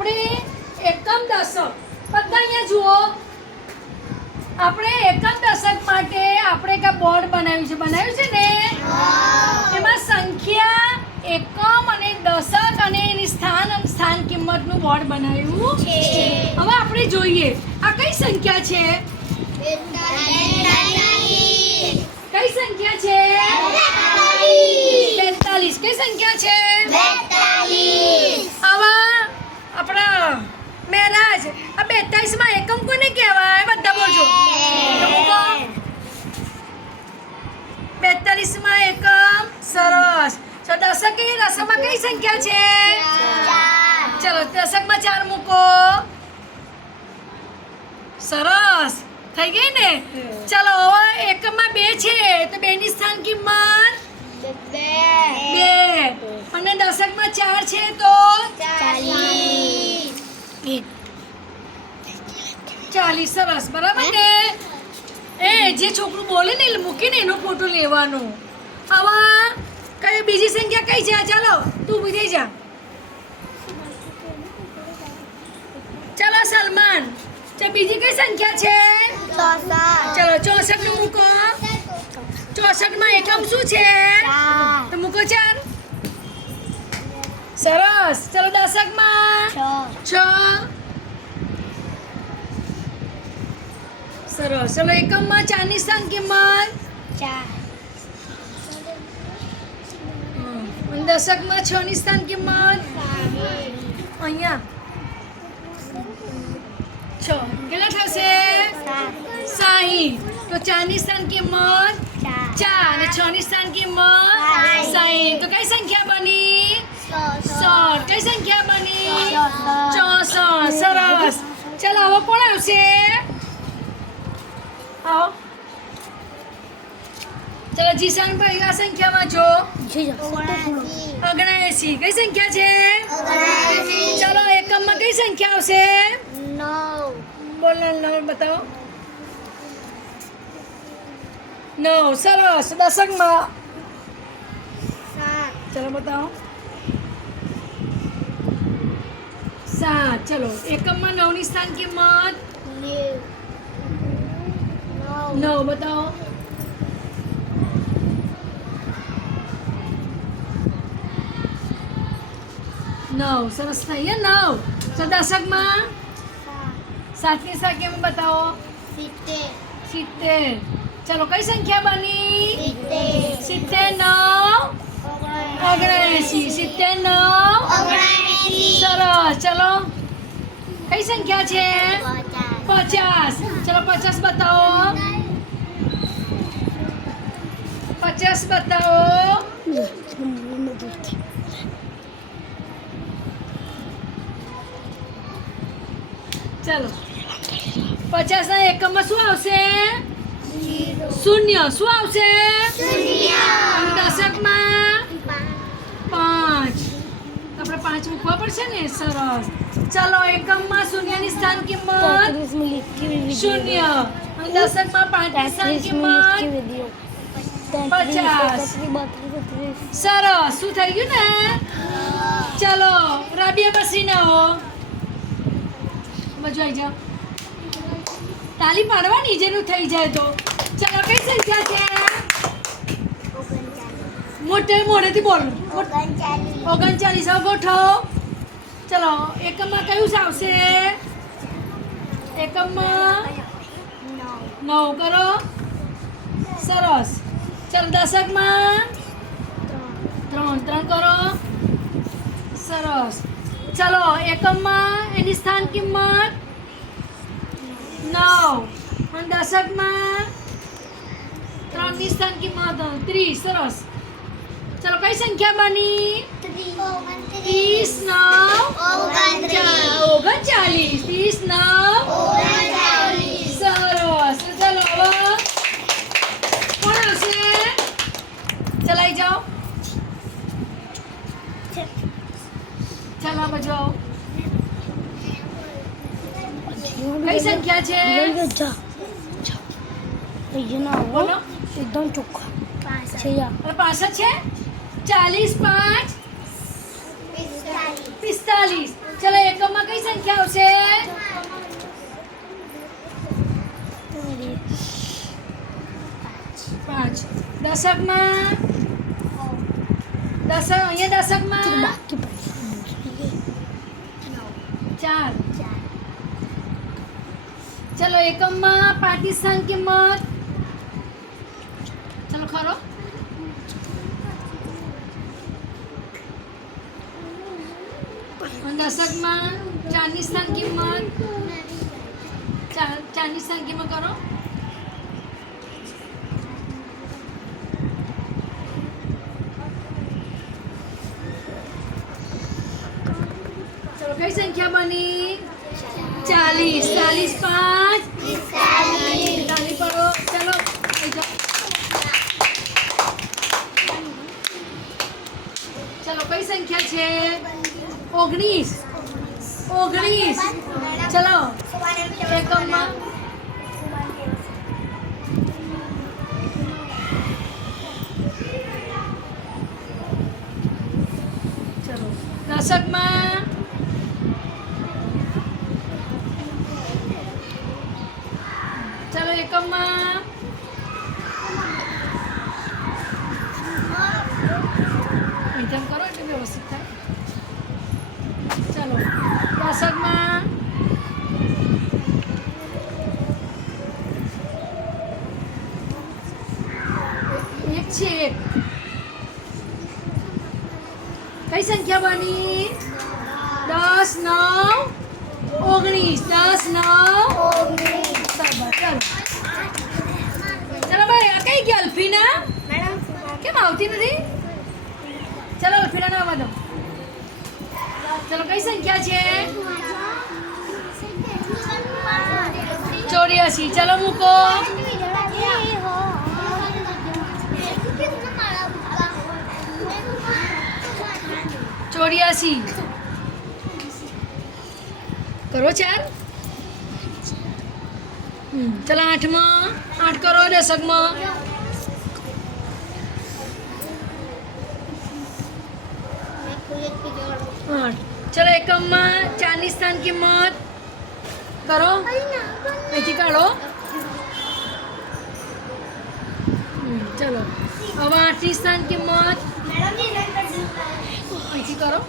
આપણે એકમ દશક બધા અહીંયા જુઓ. આપણે એકમ દશક માટે આપણે એક બોર્ડ બનાવ્યું છે ને એમાં સંખ્યા એકમ અને દશક અને એની સ્થાન કિંમતનું બોર્ડ બનાવ્યું છે. હવે આપણે જોઈએ આ કઈ સંખ્યા છે? કઈ સંખ્યા છે? 42. કઈ સંખ્યા છે? આવા આપણા મહારાજ આ 42 માં એકમ કોને કહેવાય? બધા બોલજો. 42 માં એકમ. સરસ. તો દશકમાં કઈ સંખ્યા છે? 4. ચલો દશકમાં 4 મૂકો. સરસ થઈ ગઈ ને. ચલો હવે એકમમાં 2 છે તો 2 ની સ્થાન કિંમત 2 અને દશકમાં 4 છે તો 40. સરસ બરાબર ને. એ જે છોકરું બોલે ને મૂકીને એનો ફોટો લેવાનો. હવે કઈ બીજી સંખ્યા કઈ છે? ચાલો તું ઊભી થઈ જા. ચાલો સલમાન બીજી કઈ સંખ્યા છે? 64. ચલો 64 નું મૂકો. 64 માં એકમ શું છે? તો મૂકો 4. સરસ. ચલો દશકમાં 6. સરસ. ચલો એકમમાં 4 ની સ્થાન કિંમત 4. દશકમાં 6 ની સ્થાન કિંમત અહીંયા 6. કેટલા થશે? 60. તો 4 ની સ્થાન કિંમત 4 અને 6 ની સ્થાન કિંમત 60. તો કઈ સંખ્યા બની? 64. કઈ સંખ્યા બની? 64. સરસ. ચાલો હવે કોણ આવશે? આવો. ચલો જીશાન ભાઈ આ સંખ્યામાં જો 79. કઈ સંખ્યા છે? ચલો એકમમાં કઈ સંખ્યા આવશે? 9. બોલ 9 બતાવો. 9. સરસ. દશકમાં 7. ચલો બતાવો. 7. ચલો એકમમાં 9 ની સ્થાન કિંમત 9 બતાવો. 9. સરસ થઈ ગયા 9. તો દશકમાં 7 ની સ્થાન કિંમત બતાવો. 70. ચલો કઈ સંખ્યા બની? 79. 79. સરસ. ચલો કઈ સંખ્યા છે? 50. ચલો 50 બતાવો. 50 બતાવો. ચલો 50 ના એકમમાં શું આવશે? 0. શું આવશે? દશકમાં 5. આપણે 5 મૂકવા પડશે ને. સરસ. ચલો એકમમાં 0 ની સ્થાન કિંમત 0 અને દશકમાં 5 ની સ્થાન કિંમત 50. સરસ. શું થઈ ગયું ને? ચલો રાબિયા બસરીને આવો. બાજુ આવી જાઓ. તાલી પાડવાની જેનું થઈ જાય તો. ચલો કઈ સંખ્યા છે? મોઢેથી બોલ. 39. ગોઠવો. ચલો એકમમાં કયું આવશે? એકમમાં 9 કરો. સરસ. ચલો દશકમાં 3 કરો. સરસ. ચલો એકમમાં એની સ્થાન કિંમત 9 અને દશકમાં 3 ની સ્થાન કિંમત 30. સરસ. ચલો કઈ સંખ્યા બની? 30 9 39. સરસ. ચલો હવે કોણ આવશે? ચલાઈ જાઓ. ચલો બાજુ આવો. કઈ સંખ્યા છે? બોલો. એકદમ ચોખ્ખા 65 છે. 40 5 45. ચલો એકમમાં કઈ દશકમાં અહીંયા દશકમાં 4. ચલો એકમમાં પાટીસ્થાન કિંમત ચલો ખરો દશકમાં ચારની સ્થાન કિંમત ચારની સ્થાન કિંમત કરો. ચલો કઈ સંખ્યા બની 40. 40 5 કરો. ચલો ચલો કઈ સંખ્યા છે 19. ચલો એકમમાં ચલો દશકમાં ચલો એકમમાં જેમ કરો એટલે વ્યવસ્થિત થાય. ચલો દશકમાં એક છે. કઈ સંખ્યા બની 10 9 19. 10 9 19. ચલો ભાઈ આ કઈ ગયા અલ્ફીના કેમ આવતી નથી? ચલો અલ્ફીના નામ દો. ચલો કઈ સંખ્યા છે 84. ચલો મૂકો. ચોર્યાસી કરો 4. ચલો 8માં 8 કરો દશકમાં 8. ચલો એકમમાં 4ની સ્થાન કિંમત કરો અહીંથી કાઢો. ચલો હવે 8ની સ્થાન કિંમત અહીંથી કરો.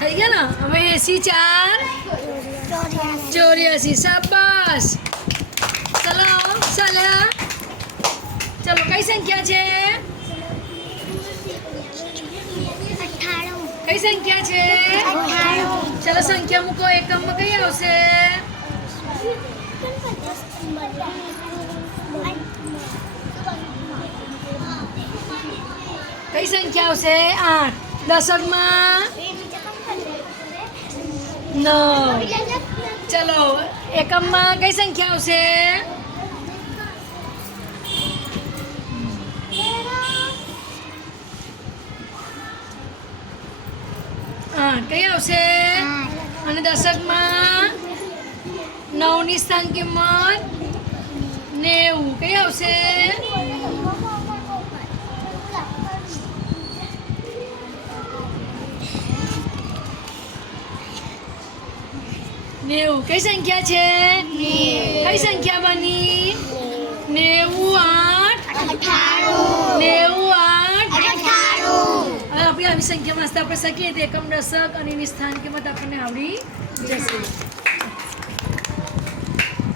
થઈ ગયા ને હવે 84 84. શાબાશ. ચલો ચાલ્યા. ચલો કઈ સંખ્યા છે કઈ સંખ્યા છે 18. ચલો સંખ્યા મૂકો. એકમમાં કઈ આવશે કઈ સંખ્યા આવશે 8. દશકમાં 9. ચલો એકમમાં કઈ સંખ્યા આવશે કઈ આવશે અને દશકમાં 9ની સ્થાન કિંમત 90. કઈ આવશે 90. કઈ સંખ્યા છે કઈ સંખ્યા બની 90 8 90 8 હવે આપણે આવી સંખ્યા વાંચતા આપણે શકીએ તો એકમ દશક અને એની સ્થાન કિંમત આપણને આવડી જશે.